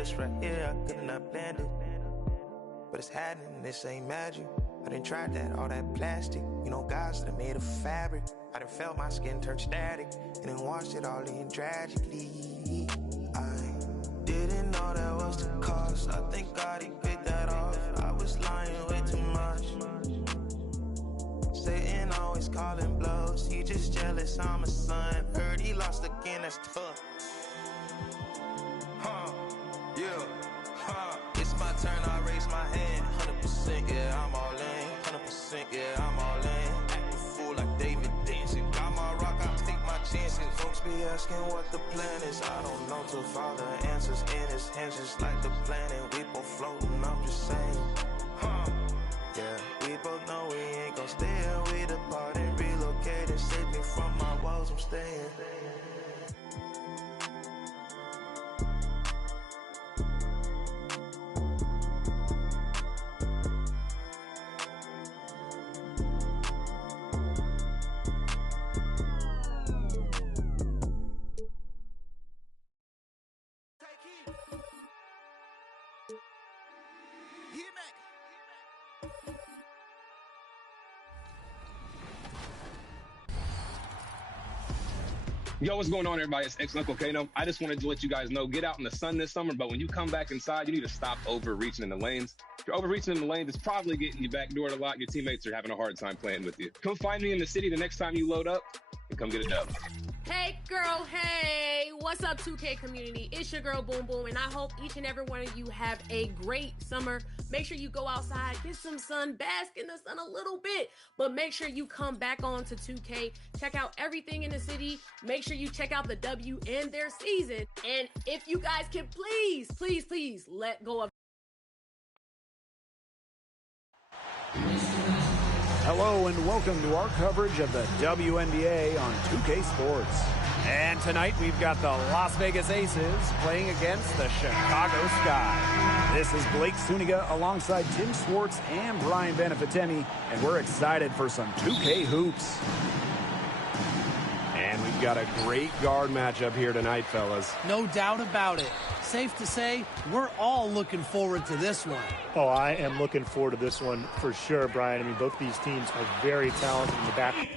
this right here, I could not planned it. But it's happening, this ain't magic. I done tried that, all that plastic. You know, guys that are made of fabric. I done felt my skin turn static, and then watched it all in tragically. I didn't know that was the cost. I think God, he paid that off. I was lying way too much. Satan always calling blows. He just jealous, I'm a son. Heard he lost again, that's tough. It's my turn, I raise my hand. 100%, yeah, I'm all in. 100%, yeah, I'm all in. Act a fool like David dancing. Got my rock, I take my chances. Folks be asking what the plan is. I don't know till Father answers in his hands, just like the planet. We both floating, I'm just saying. Yeah, we both know we ain't gon' stay here. We depart and relocate and save me from my woes, I'm staying. Yo, what's going on, everybody? It's ex-Uncle Kano. I just wanted to let you guys know, get out in the sun this summer, but when you come back inside, you need to stop overreaching in the lanes. If you're overreaching in the lanes, it's probably getting you backdoored a lot. Your teammates are having a hard time playing with you. Come find me in the city the next time you load up and come get a dub. Hey girl, hey, what's up 2K community? It's your girl Boom Boom, and I hope each and every one of you have a great summer. Make sure you go outside, get some sun, bask in the sun a little bit, but make sure you come back on to 2K, check out everything in the city, make sure you check out the W and their season, and if you guys can please let go of. Hello and welcome to our coverage of the WNBA on 2K Sports. And tonight we've got the Las Vegas Aces playing against the Chicago Sky. This is Blake Suniga alongside Tim Swartz and Brian Benefitemi, and we're excited for some 2K hoops. And we've got a great guard matchup here tonight, fellas. No doubt about it. Safe to say, we're all looking forward to this one. Oh, I am looking forward to this one for sure, Brian. I mean, both these teams are very talented in the back.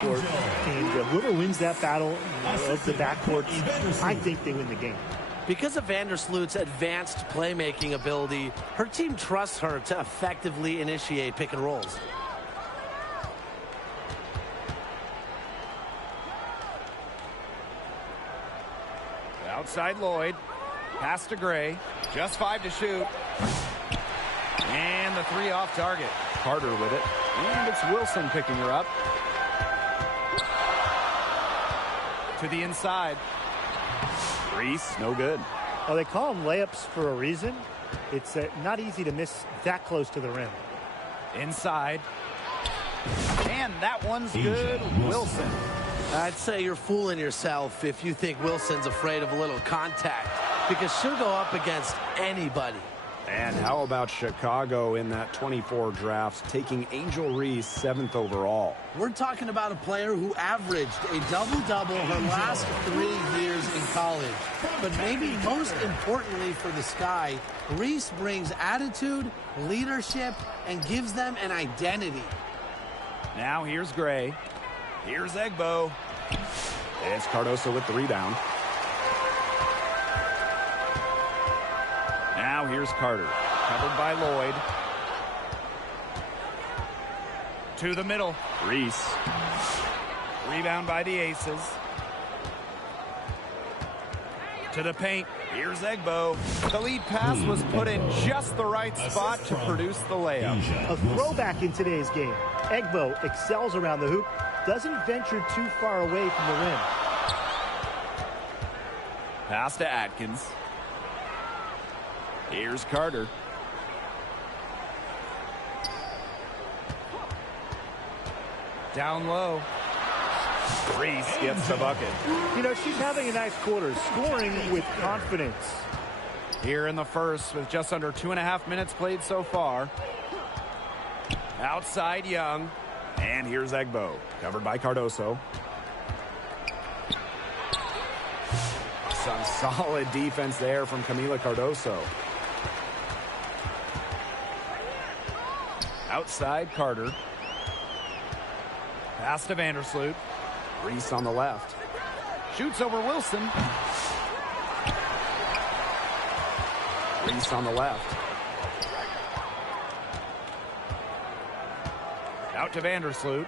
team. Whoever wins that battle of the backcourt, I think they win the game. Because of Vandersloot's advanced playmaking ability, her team trusts her to effectively initiate pick and rolls. Outside Lloyd. Pass to Gray. Just 5 to shoot. And the 3 off target. Carter with it. And it's Wilson picking her up. To the inside. Reese, no good. Well, they call them layups for a reason. It's not easy to miss that close to the rim. Inside. And that one's good. Wilson. I'd say you're fooling yourself if you think Wilson's afraid of a little contact, because she'll go up against anybody. And how about Chicago in that 24 draft, taking Angel Reese 7th overall? We're talking about a player who averaged a double-double her last 3 years in college. But maybe most importantly for the Sky, Reese brings attitude, leadership, and gives them an identity. Now here's Gray. Here's Egbo. It's Cardoso with the rebound. Now here's Carter. Covered by Lloyd. To the middle. Reese. Rebound by the Aces. To the paint. Here's Egbo. The lead pass was put in just the right spot to produce the layup. A throwback in today's game. Egbo excels around the hoop, doesn't venture too far away from the rim. Pass to Atkins. Here's Carter. Down low. Reese gets the bucket. You know, she's having a nice quarter, scoring with confidence. Here in the first with just under 2.5 minutes played so far. Outside Young. And here's Egbo. Covered by Cardoso. Some solid defense there from Camila Cardoso. Outside Carter. Pass to Vandersloot. Reese on the left. Shoots over Wilson. Reese on the left. Out to Vandersloot.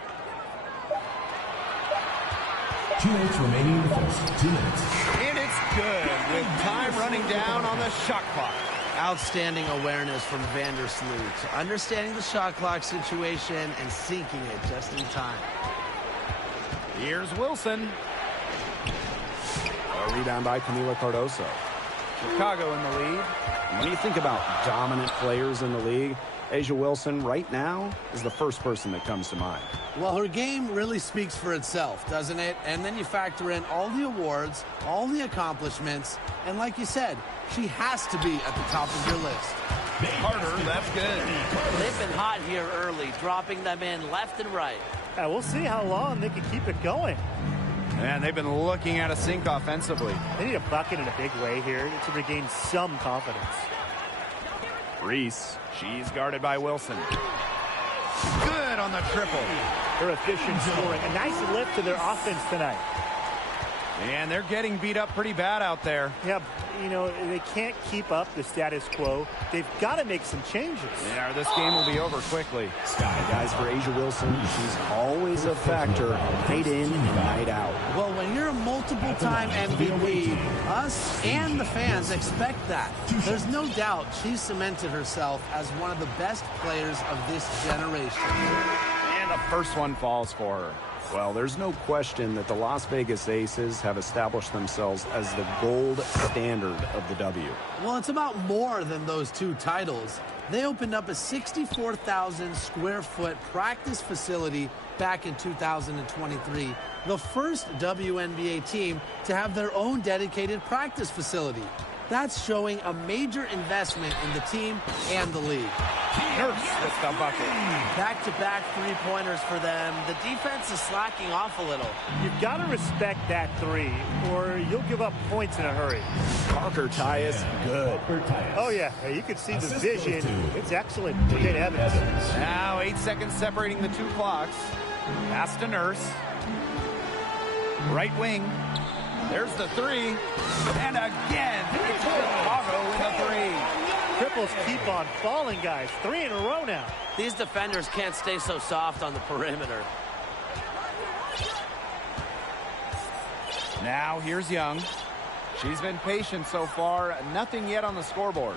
2 minutes remaining in the first. 2 minutes. And it's good with time running down on the shot clock. Outstanding awareness from Vandersloot, understanding the shot clock situation and sinking it just in time. Here's Wilson. A rebound by Camila Cardoso. Chicago in the lead. When you think about dominant players in the league, A'ja Wilson right now is the first person that comes to mind. Well, her game really speaks for itself, doesn't it? And then you factor in all the awards, all the accomplishments, and like you said, she has to be at the top of your list. Carter, that's good. They've been hot here early, dropping them in left and right. Yeah, we'll see how long they can keep it going. And they've been looking at a sink offensively. They need a bucket in a big way here to regain some confidence. Reese, she's guarded by Wilson. Good on the triple. They're efficient scoring. A nice lift to their offense tonight. And they're getting beat up pretty bad out there. Yeah, you know, they can't keep up the status quo. They've got to make some changes. Yeah, this game will be over quickly. Guys, for A'ja Wilson, she's always a factor, night in and night out. Well, when you're a multiple-time MVP, us and the fans expect that. There's no doubt she's cemented herself as one of the best players of this generation. And the first one falls for her. Well, there's no question that the Las Vegas Aces have established themselves as the gold standard of the W. Well, it's about more than those 2 titles. They opened up a 64,000 square foot practice facility back in 2023, the first WNBA team to have their own dedicated practice facility. That's showing a major investment in the team and the league. Nurse with the bucket. Back-to-back three-pointers for them. The defense is slacking off a little. You've got to respect that 3, or you'll give up points in a hurry. Parker Tyus, good. Oh, yeah. You can see the vision. It's excellent for Jade Evans. Now 8 seconds separating the 2 clocks. Pass to Nurse. Right wing. There's the three. And again, it's Chicago with a three. Triples keep on falling, guys. 3 in a row now. These defenders can't stay so soft on the perimeter. Now here's Young. She's been patient so far. Nothing yet on the scoreboard.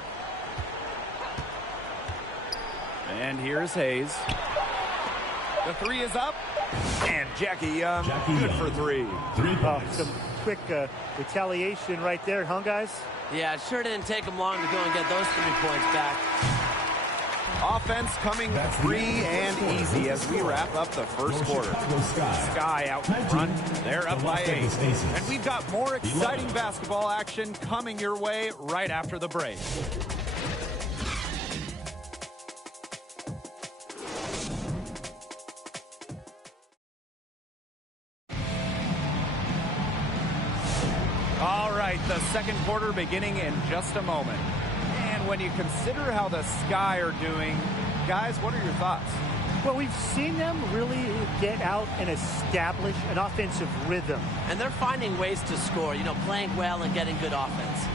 And here's Hayes. The three is up. And Jackie Young, good for three. Some quick retaliation right there, huh, guys? Yeah, it sure didn't take them long to go and get those 3 points back. Offense coming free and easy as we wrap up the first quarter. Sky out in front. They're up by 8. And we've got more exciting basketball action coming your way right after the break. All right, the second quarter beginning in just a moment. And when you consider how the Sky are doing, guys, what are your thoughts? Well, we've seen them really get out and establish an offensive rhythm. And they're finding ways to score, you know, playing well and getting good offense.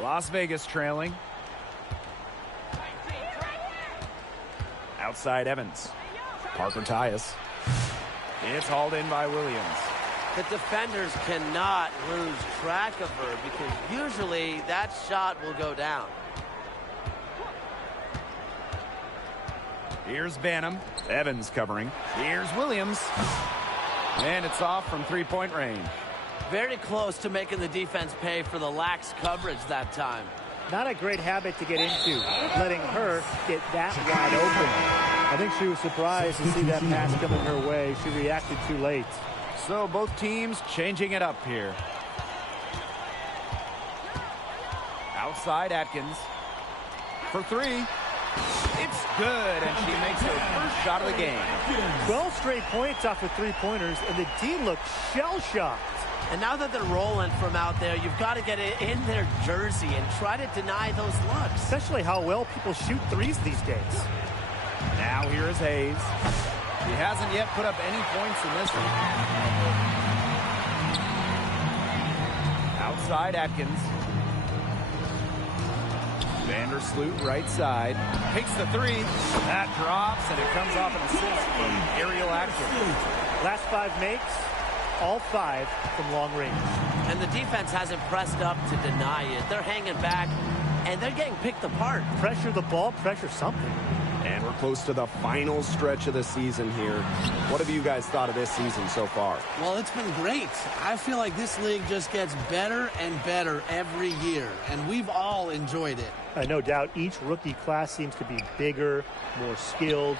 Las Vegas trailing. Outside Evans. Parker Tyus. It's hauled in by Williams. The defenders cannot lose track of her because usually that shot will go down. Here's Banham. Evans covering. Here's Williams. And it's off from three-point range. Very close to making the defense pay for the lax coverage that time. Not a great habit to get into, letting her get that wide open. I think she was surprised to see that pass coming her way. She reacted too late. So both teams changing it up here. Outside Atkins. For three. It's good, and she makes her first shot of the game. 12 straight points off of three-pointers, and the D looked shell-shocked. And now that they're rolling from out there, you've got to get it in their jersey and try to deny those looks. Especially how well people shoot threes these days. Now here is Hayes. He hasn't yet put up any points in this one. Outside Atkins. Vandersloot right side. Takes the three. That drops, and it comes off an assist from aerial action. Last 5 makes. All 5 from long range. And the defense hasn't pressed up to deny it. They're hanging back, and they're getting picked apart. Pressure the ball, pressure something. And we're close to the final stretch of the season here. What have you guys thought of this season so far? Well, it's been great. I feel like this league just gets better and better every year, and we've all enjoyed it. No doubt each rookie class seems to be bigger, more skilled,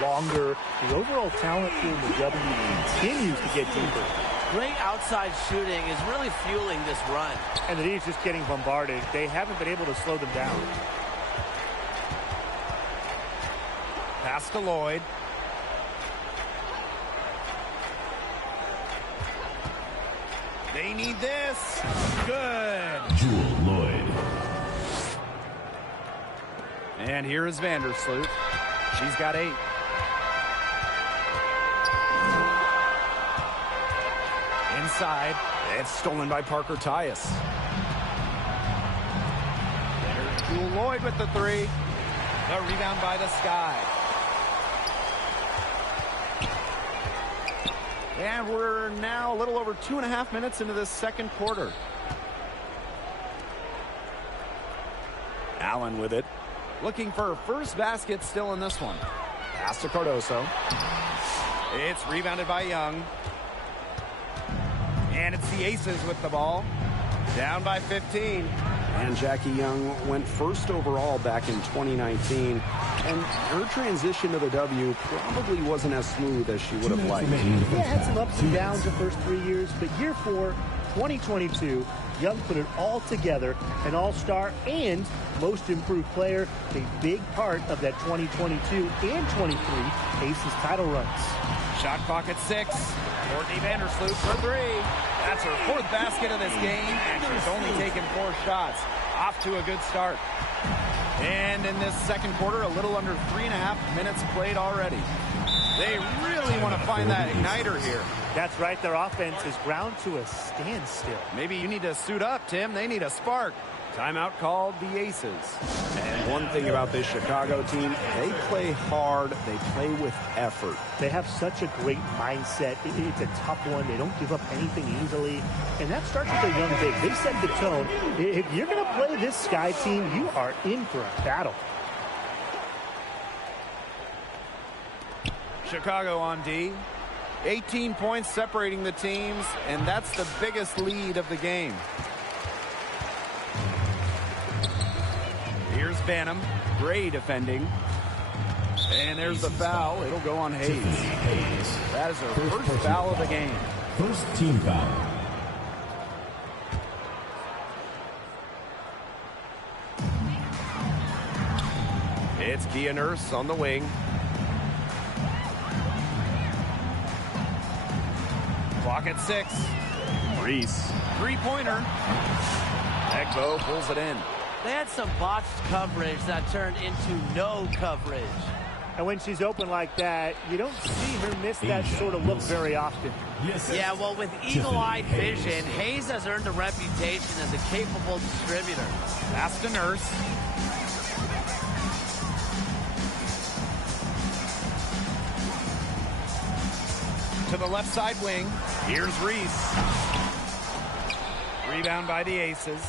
longer. The overall talent pool in the W continues to get deeper. Great outside shooting is really fueling this run. And the D is just getting bombarded. They haven't been able to slow them down. Pass to Lloyd. They need this. Good. Jewel Lloyd. And here is Vandersloot. She's got 8. Inside. It's stolen by Parker Tyus. There's Jewel Lloyd with the 3. The rebound by the Sky. And we're now a little over 2.5 minutes into this second quarter. Allen with it. Looking for her first basket still in this one. Pass to Cardoso. It's rebounded by Young. And it's the Aces with the ball. Down by 15. And Jackie Young went first overall back in 2019. And her transition to the W probably wasn't as smooth as she would have liked. Yeah, had some ups and downs the first 3 years, but year 4, 2022, Young put it all together, an all-star and most improved player, a big part of that 2022 and 23 Aces title runs. Shot clock at 6. Courtney Vandersloot for 3. That's her 4th basket of this game, and she's only taken 4 shots. Off to a good start. And in this second quarter, a little under 3.5 minutes played already. They really want to find that igniter here. That's right. Their offense is ground to a standstill. Maybe you need to suit up, Tim. They need a spark. Timeout called the Aces. And one thing about this Chicago team, they play hard, they play with effort. They have such a great mindset. It's a tough one. They don't give up anything easily. And that starts with their young bigs. They set the tone. If you're going to play this Sky team, you are in for a battle. Chicago on D. 18 points separating the teams, and that's the biggest lead of the game. Here's Banham. Gray defending. And there's the foul. It'll go on Hayes. That is her first foul of the game. First team foul. It's Kia Nurse on the wing. Clock at 6. Reese. Three-pointer. Egbo pulls it in. They had some botched coverage that turned into no coverage. And when she's open like that, you don't see her miss that sort of look very often. Yeah, well, with eagle-eyed vision, Hayes has earned a reputation as a capable distributor. Pass to Nurse. To the left side wing. Here's Reese. Rebound by the Aces.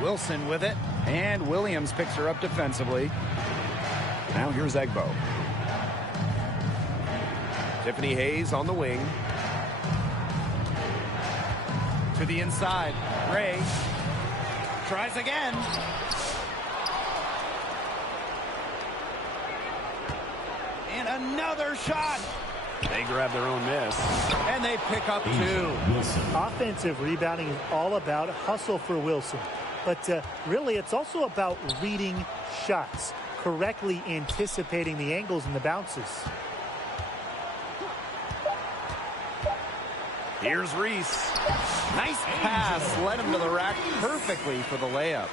Wilson with it. And Williams picks her up defensively. Now here's Egbo. Tiffany Hayes on the wing. To the inside. Ray tries again. And another shot. They grab their own miss. And they pick up 2. Offensive rebounding is all about hustle for Wilson. But really, it's also about reading shots, correctly anticipating the angles and the bounces. Here's Reese. Nice pass. Led him to the rack perfectly for the layup.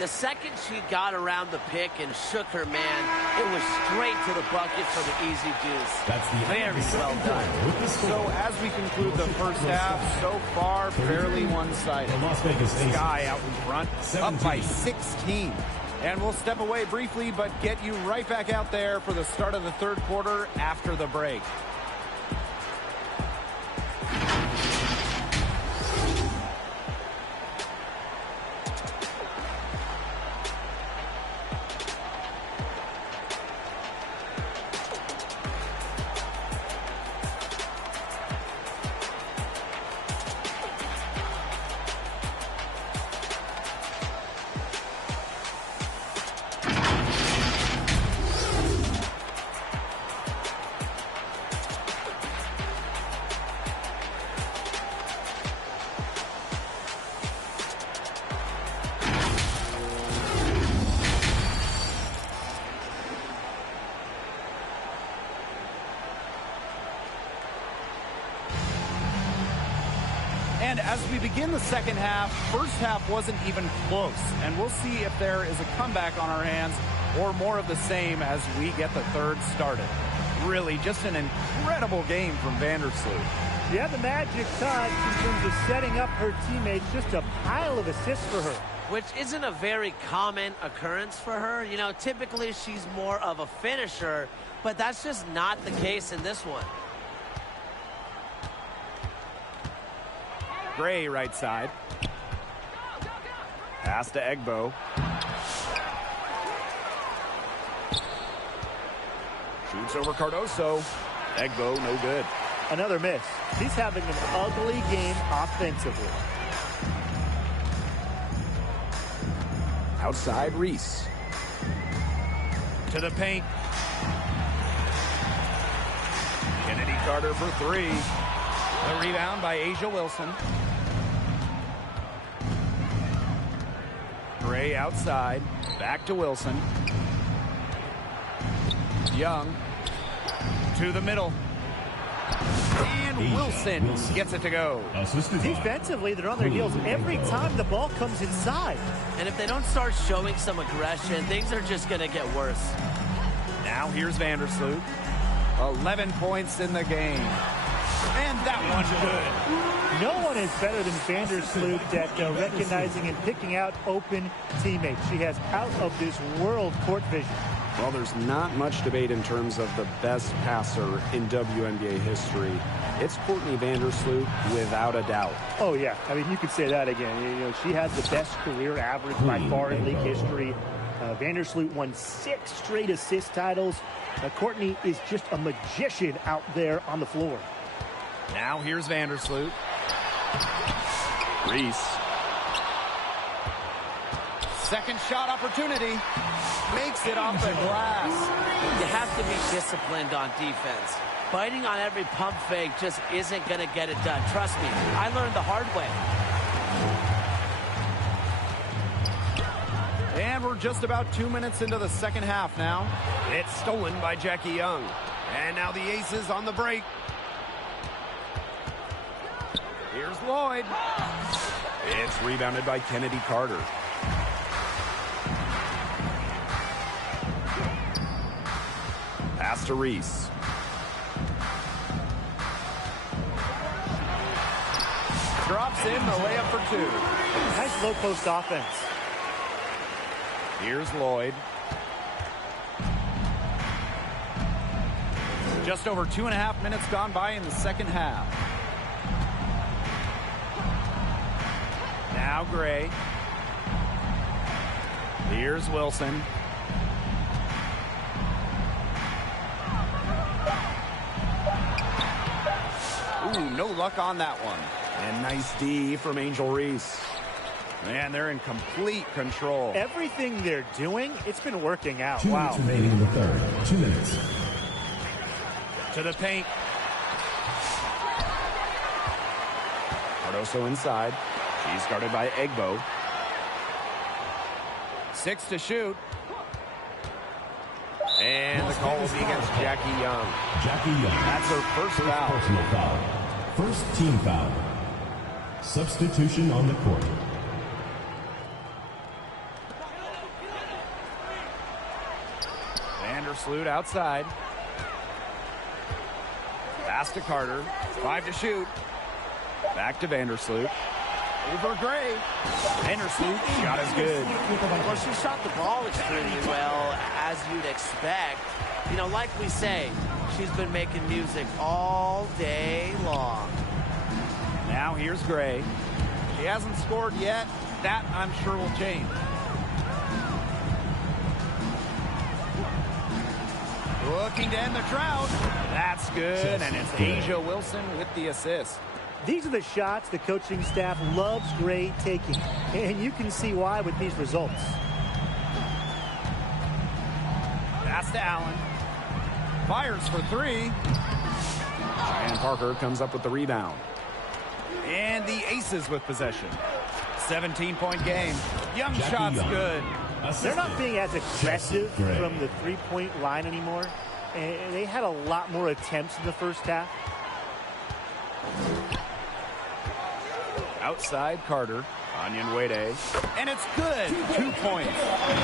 The second she got around the pick and shook her man, it was straight to the bucket for the easy juice. That's the very well done. So as we conclude the first half, so far fairly one-sided. Las Vegas Sky out in front, 17. up by 16. And we'll step away briefly, but get you right back out there for the start of the third quarter after the break. And as we begin the second half, first half wasn't even close. And we'll see if there is a comeback on our hands or more of the same as we get the third started. Really, just an incredible game from Vandersloot. She had the magic touch in terms of setting up her teammates. Just a pile of assists for her. Which isn't a very common occurrence for her. You know, typically she's more of a finisher, but that's just not the case in this one. Gray right side. Pass to Egbo. Shoots over Cardoso. Egbo no good. Another miss. She's having an ugly game offensively. Outside Reese. To the paint. Kennedy Carter for 3. The rebound by Asia Wilson. Gray outside. Back to Wilson. Young. To the middle. And Wilson gets it to go. Defensively, they're on their heels every time the ball comes inside. And if they don't start showing some aggression, things are just going to get worse. Now here's Vandersloot. 11 points in the game. And that one's good. No one is better than Vandersloot at recognizing and picking out open teammates. She has out-of-this-world court vision. Well, there's not much debate in terms of the best passer in WNBA history. It's Courtney Vandersloot without a doubt. Oh, yeah. I mean, you could say that again. You know, she has the best career average by far in league history. Vandersloot won 6 straight assist titles. Courtney is just a magician out there on the floor. Now here's Vandersloot. Reese. Second shot opportunity. Makes it off the glass. You have to be disciplined on defense. Biting on every pump fake just isn't going to get it done. Trust me, I learned the hard way. And we're just about 2 minutes into the second half now. It's stolen by Jackie Young. And now the Aces on the break. Here's Lloyd. It's rebounded by Kennedy Carter. Pass to Reese. Drops in the layup for 2. Nice low post offense. Here's Lloyd. Just over 2.5 minutes gone by in the second half. Now Gray. Here's Wilson. Ooh, no luck on that one. And nice D from Angel Reese. Man, they're in complete control. Everything they're doing, it's been working out. 2 minutes remaining in the third. 2 minutes. To the paint. Cardoso inside. She's guarded by Egbo. 6 to shoot. And the call will be against Jackie Young. Jackie Young. That's her first foul. Personal foul. First team foul. Substitution on the court. Vandersloot outside. Pass to Carter. 5 to shoot. Back to Vandersloot. Over Gray. Vandersloot shot is good. Well, she shot the ball extremely well, as you'd expect. You know, like we say, she's been making music all day long. Now here's Gray. She hasn't scored yet. That, I'm sure, will change. Looking to end the drought. That's good, and it's Asia Wilson with the assist. These are the shots the coaching staff loves Gray taking, and you can see why with these results. Pass to Allen. Fires for 3. And Parker comes up with the rebound. And the Aces with possession. 17-point game. Young shot's good. They're not being as aggressive from the three-point line anymore. And they had a lot more attempts in the first half. Outside Carter. Onyenwede. And it's good. 2 points.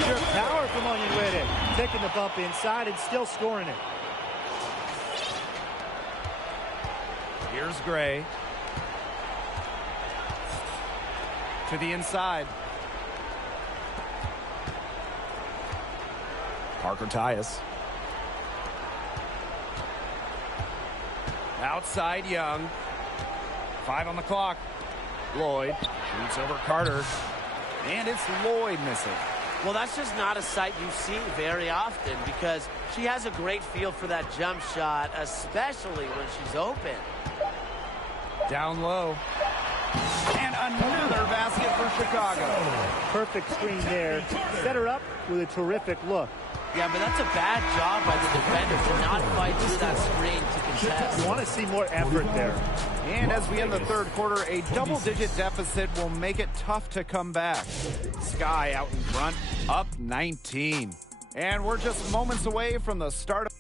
Sure power from Onyenwede. Taking the bump inside and still scoring it. Here's Gray. To the inside. Parker Tyus. Outside Young. 5 on the clock. Lloyd shoots over Carter. And it's Lloyd missing. Well, that's just not a sight you see very often because she has a great feel for that jump shot, especially when she's open. Down low. And another basket for Chicago. Perfect screen there. Set her up with a terrific look. Yeah, but that's a bad job by the defender to not fight through that screen to contest. You want to see more effort there. And as we end the third quarter, a double-digit deficit will make it tough to come back. Sky out in front, up 19. And we're just moments away from the start of...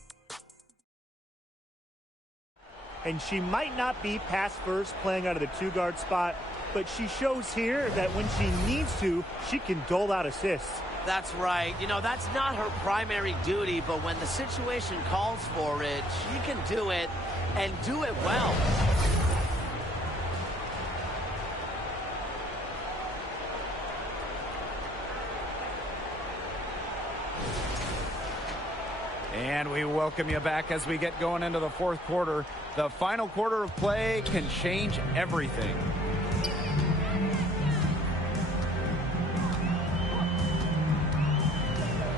and she might not be pass first playing out of the 2-guard spot, but she shows here that when she needs to, she can dole out assists. That's right. You know, that's not her primary duty, but when the situation calls for it, she can do it and do it well. And we welcome you back as we get going into the fourth quarter. The final quarter of play can change everything.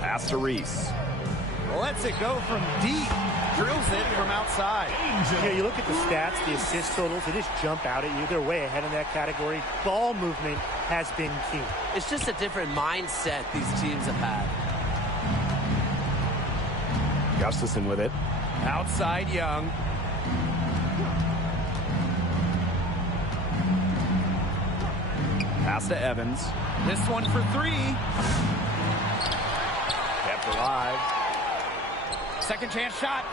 Pass to Reese. Lets it go from deep. Drills it from outside. Yeah, you look at the stats, the assist totals, they just jump out at you. They're way ahead in that category. Ball movement has been key. It's just a different mindset these teams have had. Gustafson with it. Outside Young. Pass to Evans. This one for three. Kept alive. Second chance shot.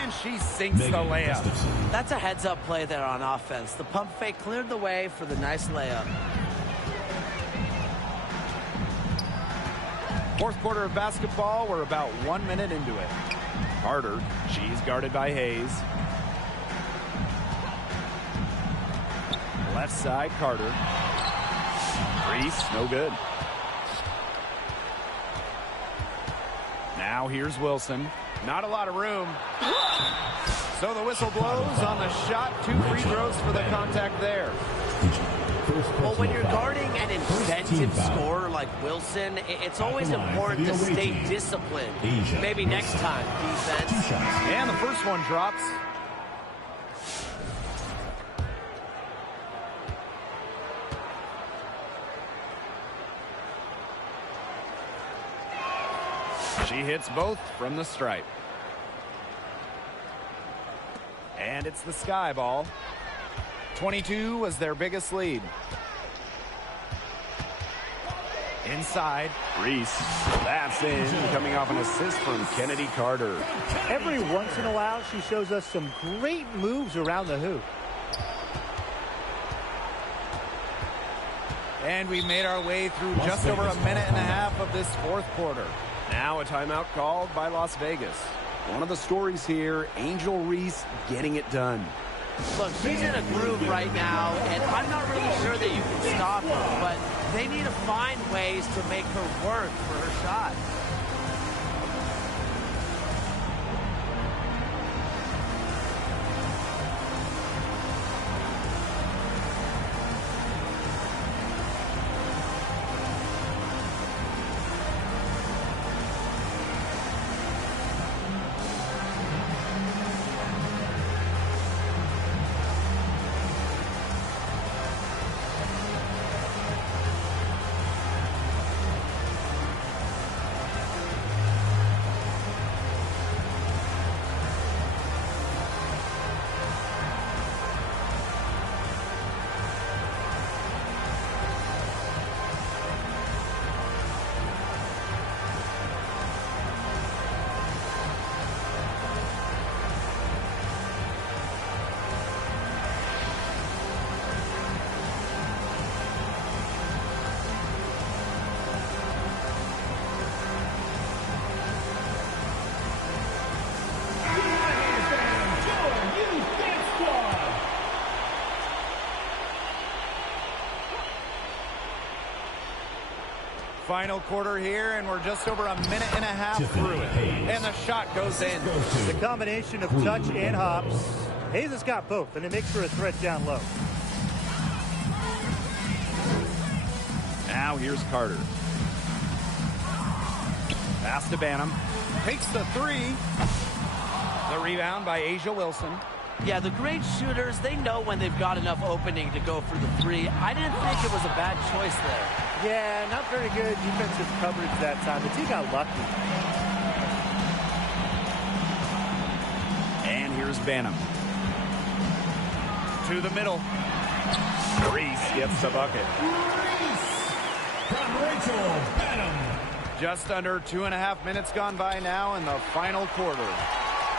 And she sinks the layup. That's a heads-up play there on offense. The pump fake cleared the way for the nice layup. Fourth quarter of basketball. We're about 1 minute into it. Carter. She's guarded by Hayes. Left side, Carter. Reese, no good. Now here's Wilson. Not a lot of room. So the whistle blows on the shot. 2 free throws for the contact there. Well, when you're guarding an inventive scorer like Wilson, it's always important to stay disciplined. Maybe next time, defense. And the first one drops. She hits both from the stripe. And it's the Sky ball. 22 was their biggest lead. Inside, Reese. That's in, coming off an assist from Kennedy Carter. Every once in a while, she shows us some great moves around the hoop. And we made our way through just over a minute and a half of this fourth quarter. Now a timeout called by Las Vegas. One of the stories here, Angel Reese getting it done. Look, she's in a groove right now, and I'm not really sure that you can stop her, but they need to find ways to make her work for her shot. Final quarter here, and we're just over a minute and a half through it. And the shot goes in. The combination of touch and hops. Hayes has got both, and it makes her a threat down low. Now here's Carter. Pass to Banham. Takes the three. The rebound by Asia Wilson. Yeah, the great shooters, they know when they've got enough opening to go for the three. I didn't think it was a bad choice there. Yeah, not very good defensive coverage that time. The team got lucky. And here's Banham. To the middle. Reese gets the bucket. Just under 2.5 minutes gone by now in the final quarter.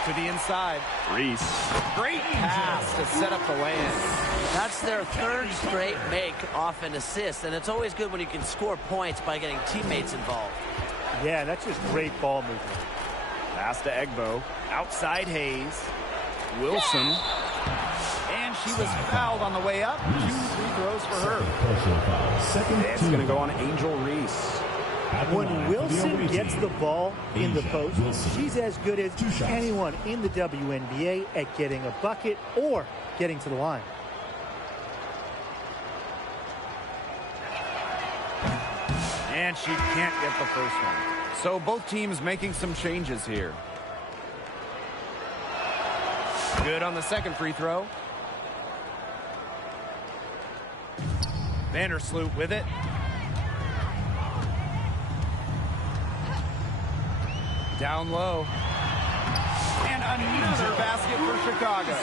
to the inside. Reese. Great pass to set up the land. That's their third straight make off an assist, and it's always good when you can score points by getting teammates involved. Yeah, that's just great ball movement. Pass to Egbo. Outside Hayes. Wilson. And she was fouled on the way up. 2 free throws for her. It's going to go on Angel Reese. When Wilson gets the ball in the post, she's as good as anyone in the WNBA at getting a bucket or getting to the line. And she can't get the first one. So both teams making some changes here. Good on the second free throw. Vandersloot with it. Down low. And another basket for Chicago.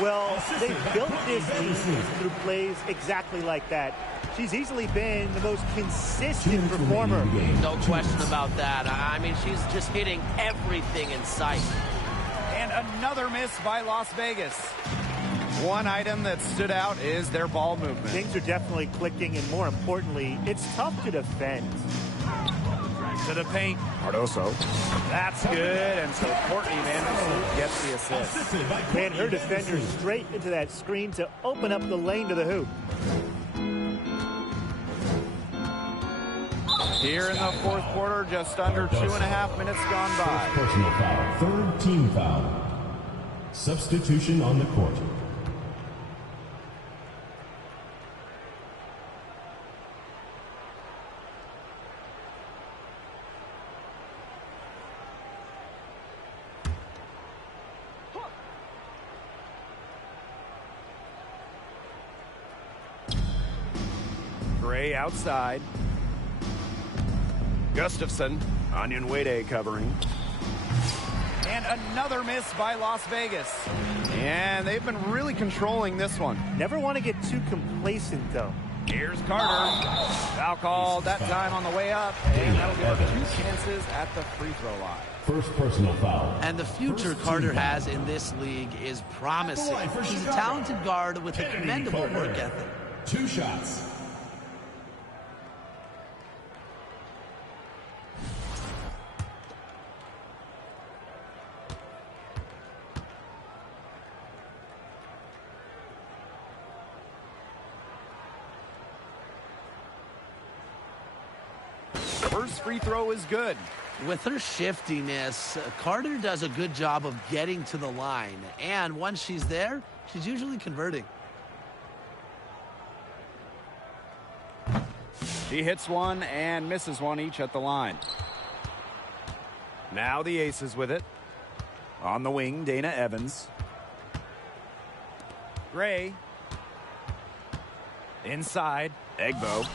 Well, they built this team through plays exactly like that. She's easily been the most consistent performer. No question about that. I mean, she's just hitting everything in sight. And another miss by Las Vegas. One item that stood out is their ball movement. Things are definitely clicking, and more importantly, it's tough to defend. To the paint. Cardoso. That's good. And so Courtney Vandersloot gets the assist. And her defender straight into that screen to open up the lane to the hoop. Here in the fourth quarter, just under 2.5 minutes gone by. Personal foul. Third team foul. Substitution on the court. Gray outside. Gustafson. Onyenwere covering. And another miss by Las Vegas. And they've been really controlling this one. Never want to get too complacent, though. Here's Carter. Foul called that time on the way up. And that'll give her 2 chances at the free throw line. First personal foul. And the future Carter has in this league is promising. She's a talented guard with a commendable work ethic. 2 shots. First free throw is good. With her shiftiness, Carter does a good job of getting to the line. And once she's there, she's usually converting. She hits one and misses one each at the line. Now the Aces with it. On the wing, Dana Evans. Gray. Inside, Egbo.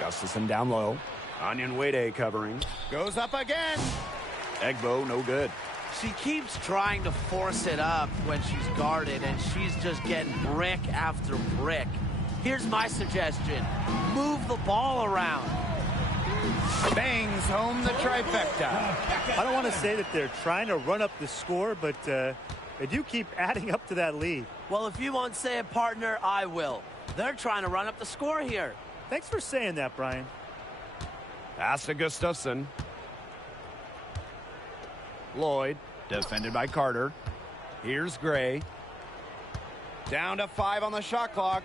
Gustafson down low. Onyenwere covering. Goes up again. Egbo, no good. She keeps trying to force it up when she's guarded, and she's just getting brick after brick. Here's my suggestion. Move the ball around. Bangs home the trifecta. I don't want to say that they're trying to run up the score, but they do keep adding up to that lead. Well, if you won't say it, partner, I will. They're trying to run up the score here. Thanks for saying that, Brian. Pass to Gustafson. Lloyd, defended by Carter. Here's Gray. Down to 5 on the shot clock.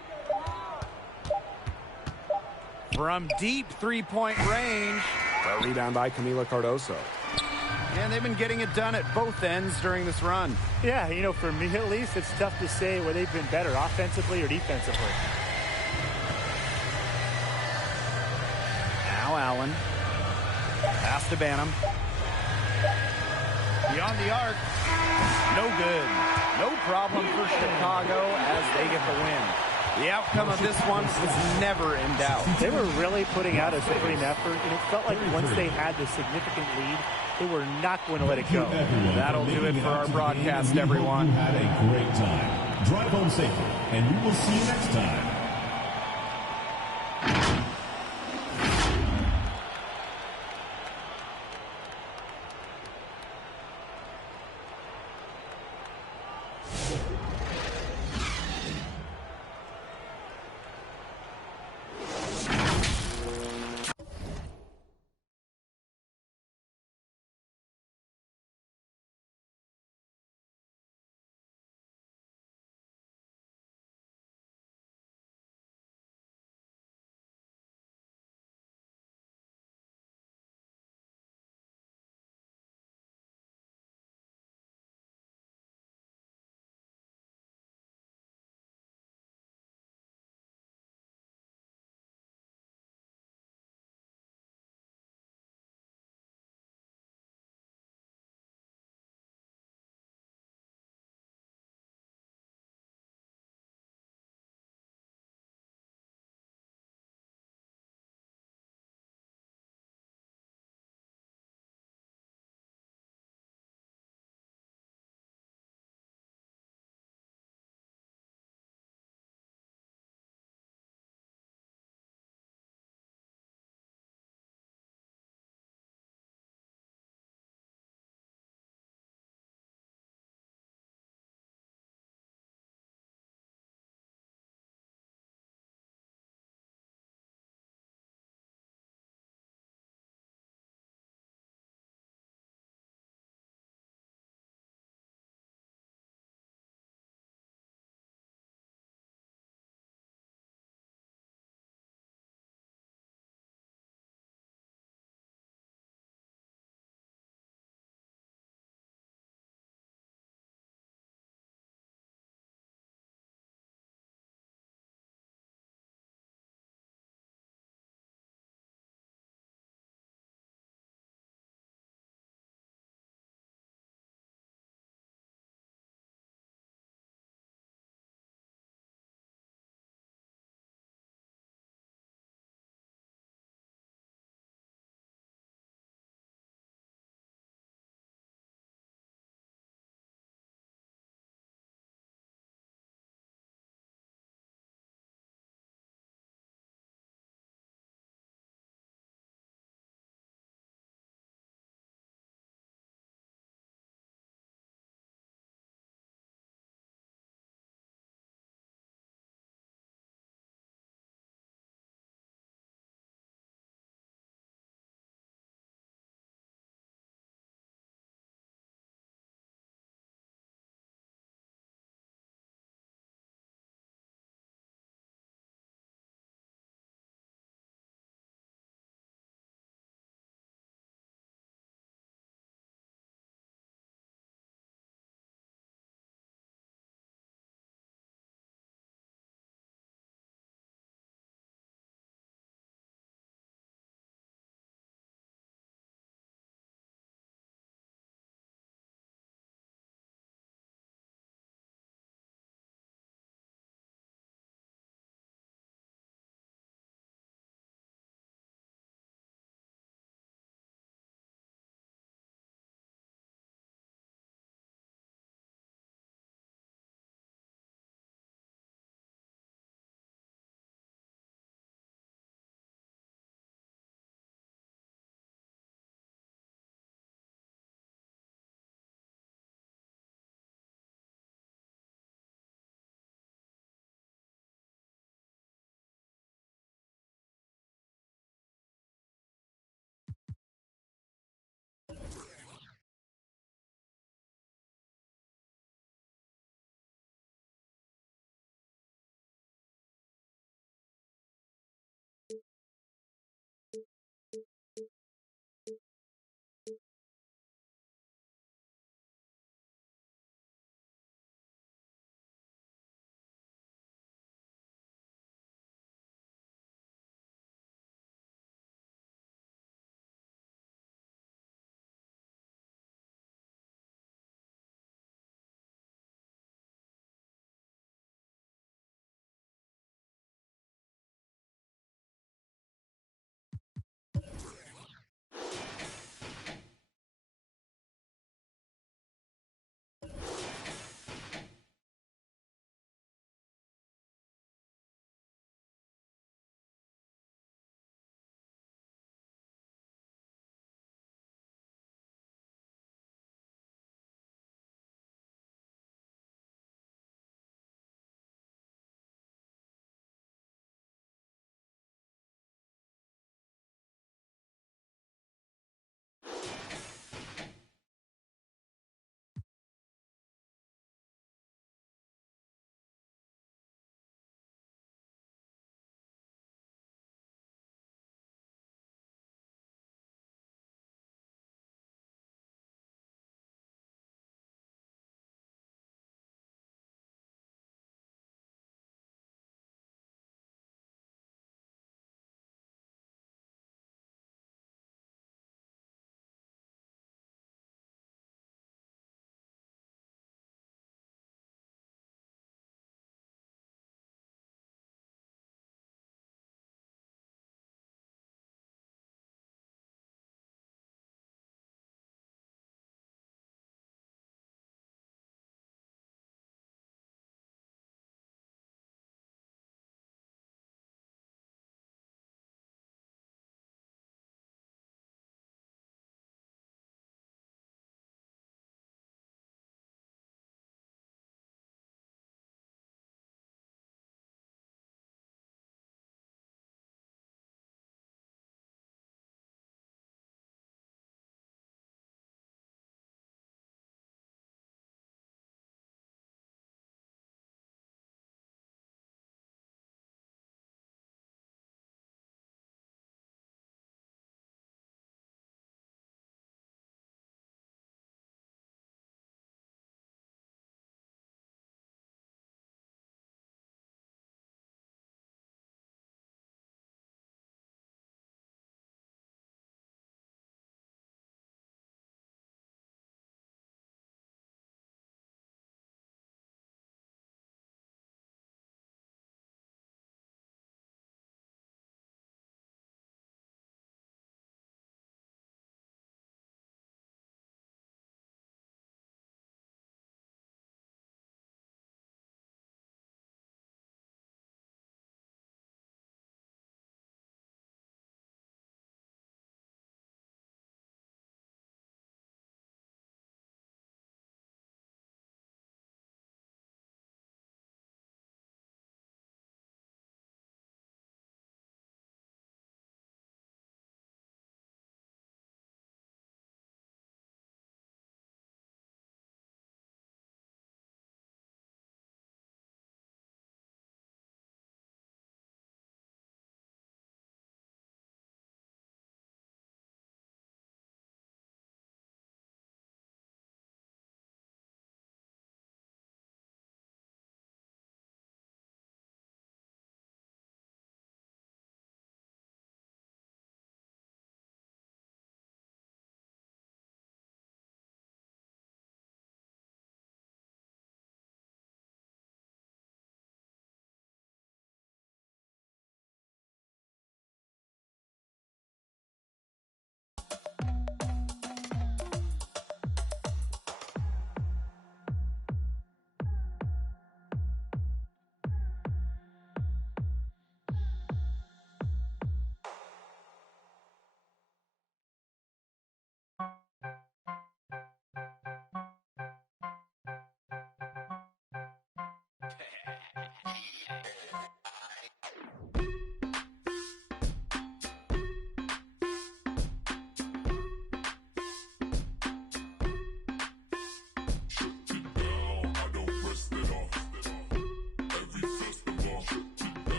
From deep three-point range. A rebound by Camila Cardoso. And they've been getting it done at both ends during this run. Yeah, you know, for me at least, it's tough to say where they've been better, offensively or defensively. Now Allen. Pass to Banham. Beyond the arc. No good. No problem for Chicago as they get the win. The outcome of this one is never in doubt. They were really putting out a supreme effort, and it felt like once they had the significant lead, they were not going to let it go. That'll do it for our broadcast, everyone. Had a great time. Drive home safely, and we will see you next time.